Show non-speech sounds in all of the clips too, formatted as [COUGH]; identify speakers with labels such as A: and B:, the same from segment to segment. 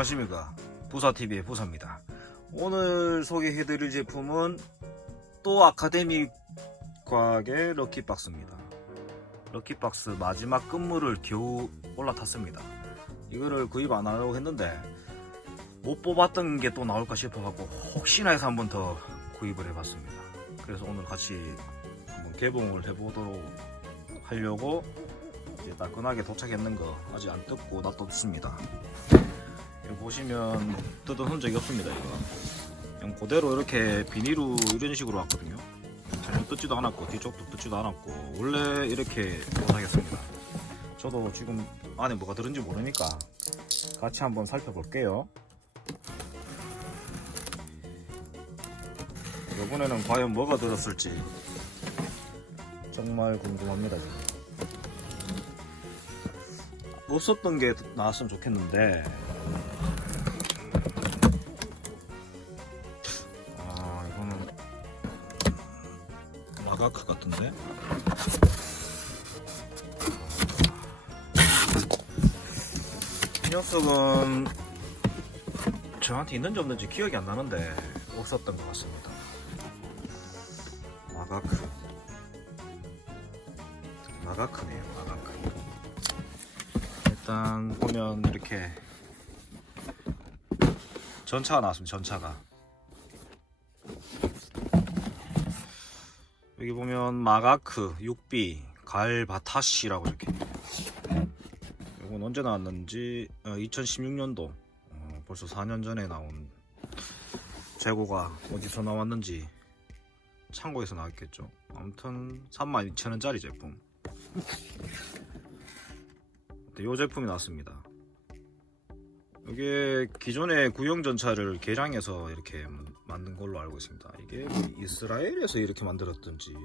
A: 안녕하십니까. 부사TV의 부사입니다. 오늘 소개해드릴 제품은 또 아카데믹 과학의 럭키박스입니다. 럭키박스 마지막 끝물을 겨우 올라탔습니다. 이거를 구입 안 하려고 했는데 못 뽑았던 게 또 나올까 싶어갖고 혹시나 해서 한 번 더 구입을 해봤습니다. 그래서 오늘 같이 한번 개봉을 해보도록 하려고 이제 따끈하게 도착했는 거 아직 안 뜯고 놔뒀습니다 보시면 뜯은 흔적이 없습니다 이거. 그냥 그대로 이렇게 비닐로 이런 식으로 왔거든요. 전혀 뜯지도 않았고 뒤쪽도 뜯지도 않았고 원래 이렇게 못하겠습니다. 저도 지금 안에 뭐가 들은지 모르니까 같이 한번 살펴볼게요. 이번에는 과연 뭐가 들었을지 정말 궁금합니다 지금. 없었던 게 나왔으면 좋겠는데 아 이거는 마가크 같은데? 이 녀석은 저한테 있는지 없는지 기억이 안 나는데 없었던 것 같습니다. 마가크 마가크네요 마가크 일단 보면 이렇게 전차가 나왔습니다. 전차가 여기 보면 마가크 6B 갈바타시라고 이렇게 이건 언제 나왔는지 2016년도 어, 벌써 4년 전에 나온 재고가 어디서 나왔는지 창고에서 나왔겠죠. 아무튼 32,000원짜리 제품. 이 제품이 나왔습니다. 이게 기존의 구형 전차를 개량해서 이렇게 만든 걸로 알고 있습니다. 이게 뭐 이스라엘에서 이렇게 만들었던지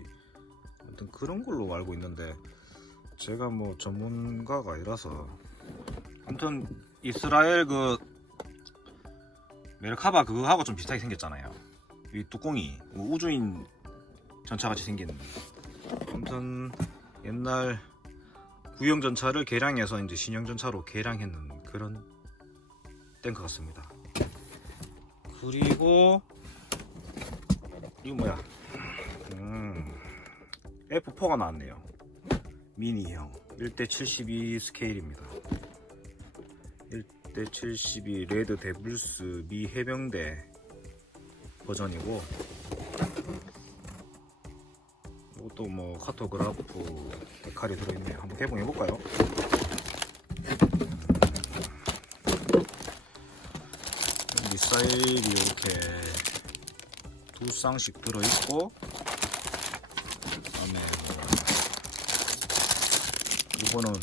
A: 아무튼 그런 걸로 알고 있는데 제가 뭐 전문가가 아니라서 아무튼 이스라엘 그 메르카바 그거하고 좀 비슷하게 생겼잖아요. 이 뚜껑이 우주인 전차같이 생긴 아무튼 옛날 구형 전차를 개량해서 이제 신형 전차로 개량했는 그런 탱크 같습니다. 그리고 이거 뭐야? 음, F4가 나왔네요. 미니형 1대 72 스케일입니다. 1대 72 레드 데블스 미 해병대 버전이고 이것도 뭐 카토그라프 데칼이 들어있네요. 한번 개봉해볼까요? 미사일이 이렇게 두 쌍씩 들어있고 이거는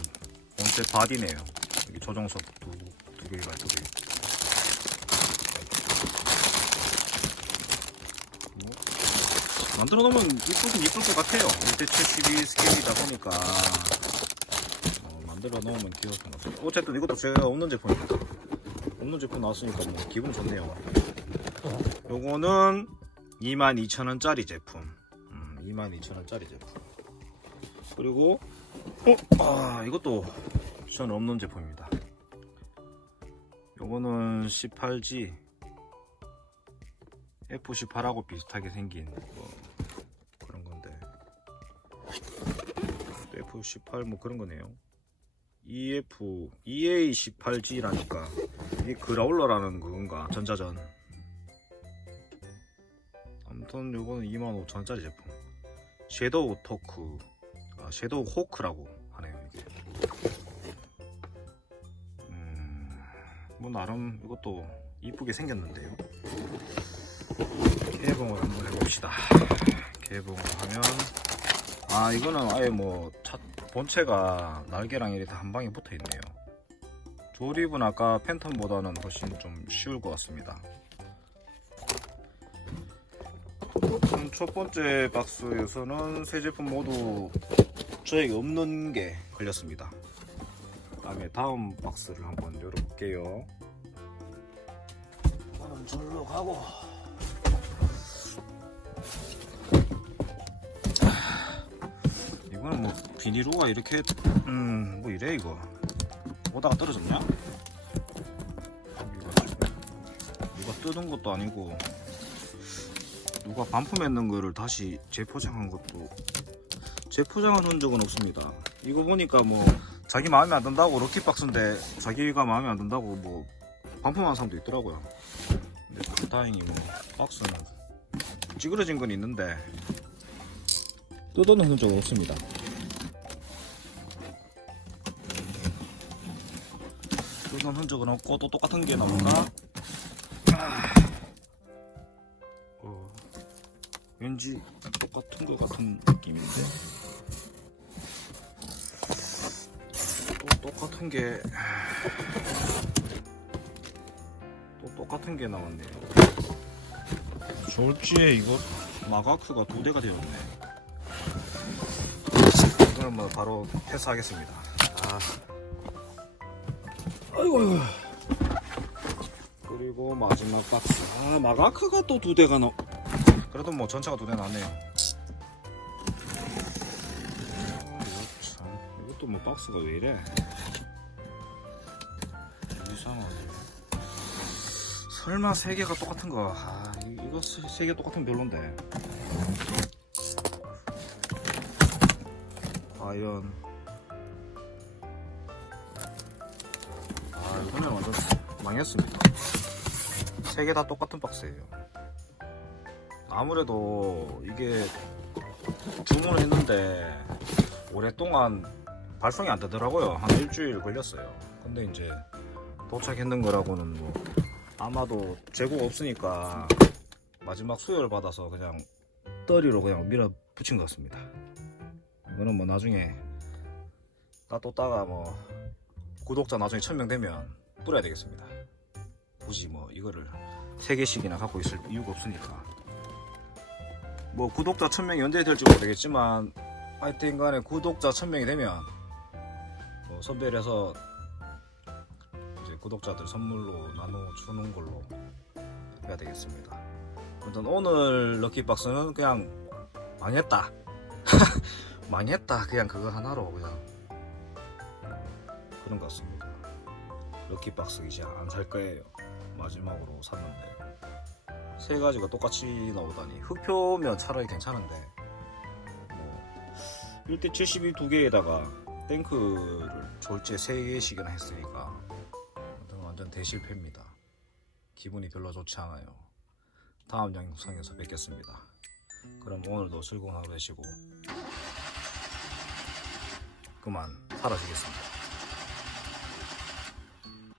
A: 본체 바디네요. 여기 조정석 두, 두 개가 들어있고 뭐, 만들어 놓으면 이쁘긴 이쁠 것 같아요. 1대 72 스케일이다 보니까 어, 만들어 놓으면 귀여울 것 같아요. 어쨌든 이것도 제가 없는 제품입니다. 없는 제품 나왔으니까 뭐 기분 좋네요. 요거는 22,000원짜리 제품. 음, 22,000원짜리 제품. 그리고 어, 아, 이것도 저는 없는 제품입니다. 요거는 18G F18하고 비슷하게 생긴 뭐 그런 건데 F18 뭐 그런 거네요. EF EA18G라니까 이게 그라울러라는 그건가 전자전. 아무튼 요거는 25,000원짜리 제품. 섀도우 토크, 아, 섀도우 호크라고 하네요 이게. 음, 뭐 나름 이것도 이쁘게 생겼는데요. 개봉을 한번 해봅시다. 개봉을 하면 아 이거는 아예 뭐 차, 본체가 날개랑 이렇게 한 방에 붙어 있네요. 조립은 아까 팬텀보다는 훨씬 좀 쉬울 것 같습니다. 우선 첫 번째 박스에서는 세 제품 모두 저에게 없는 게 걸렸습니다. 다음에 다음 박스를 한번 열어볼게요. 이거는 절로 가고 이거는 뭐 비닐로가 이렇게 음 뭐 이래 이거 오다가 떨어졌냐? 여기가 뜯은 것도 아니고 누가 반품했는 거를 다시 재포장한 것도 재포장한 흔적은 없습니다. 이거 보니까 뭐 자기 마음에 안 든다고 럭키박스인데 자기가 마음에 안 든다고 뭐 반품한 사람도 있더라고요. 근데 다행히 뭐 박스는 찌그러진 건 있는데 뜯어놓은 흔적은 없습니다. 뜯어놓은 흔적은 없고 또 똑같은 게 나온가? 어, 왠지 똑같은 것 같은 느낌인데? 또 똑같은 게 또 똑같은 게 나왔네요 졸지에 이거? 마가크가 두 대가 되었네. 이거는 뭐 바로 패스하겠습니다. 아. 아이고 아이고 그리고 마지막 박스. 아 마가크가 또 두 대가 나 그래도 뭐 전차가 두 대 나네요 아, 이거 참 이것도 뭐 박스가 왜 이래? 이상하네. 설마 세 개가 똑같은 거. 아, 이- 이거 세 개 똑같은 별론데. 과연 아 이거는 완전 망했습니다. 세 개 다 똑같은 박스예요. 아무래도 이게 주문을 했는데 오랫동안 발송이 안 되더라고요. 한 일주일 걸렸어요. 근데 이제 도착했는 거라고는 뭐 아마도 재고가 없으니까 마지막 수요를 받아서 그냥 떠리로 그냥 밀어 붙인 것 같습니다. 이거는 뭐 나중에 따또 따가 뭐 구독자 나중에 1000명 되면 뿌려야 되겠습니다. 굳이 뭐 이거를 3개씩이나 갖고 있을 이유가 없으니까. 뭐 구독자 1000명이 언제 될지 모르겠지만 하여튼 간에 구독자 1000명이 되면 뭐 선별을 해서 이제 구독자들 선물로 나눠주는 걸로 해야 되겠습니다. 아무튼 오늘 럭키박스는 그냥 망했다. 망했다. [LAUGHS] 그냥 그거 하나로 그냥 그런 것 같습니다 럭키박스 이제 안 살 거예요. 마지막으로 샀는데. 세 가지가 똑같이 나오다니. 흑표면 차라리 괜찮은데. 뭐 1대 72 두 개에다가 탱크를 졸제 3개씩이나 했으니까 아무튼 완전 대실패입니다. 기분이 별로 좋지 않아요. 다음 영상에서 뵙겠습니다. 그럼 오늘도 즐거운 하루 되시고 그만 사라지겠습니다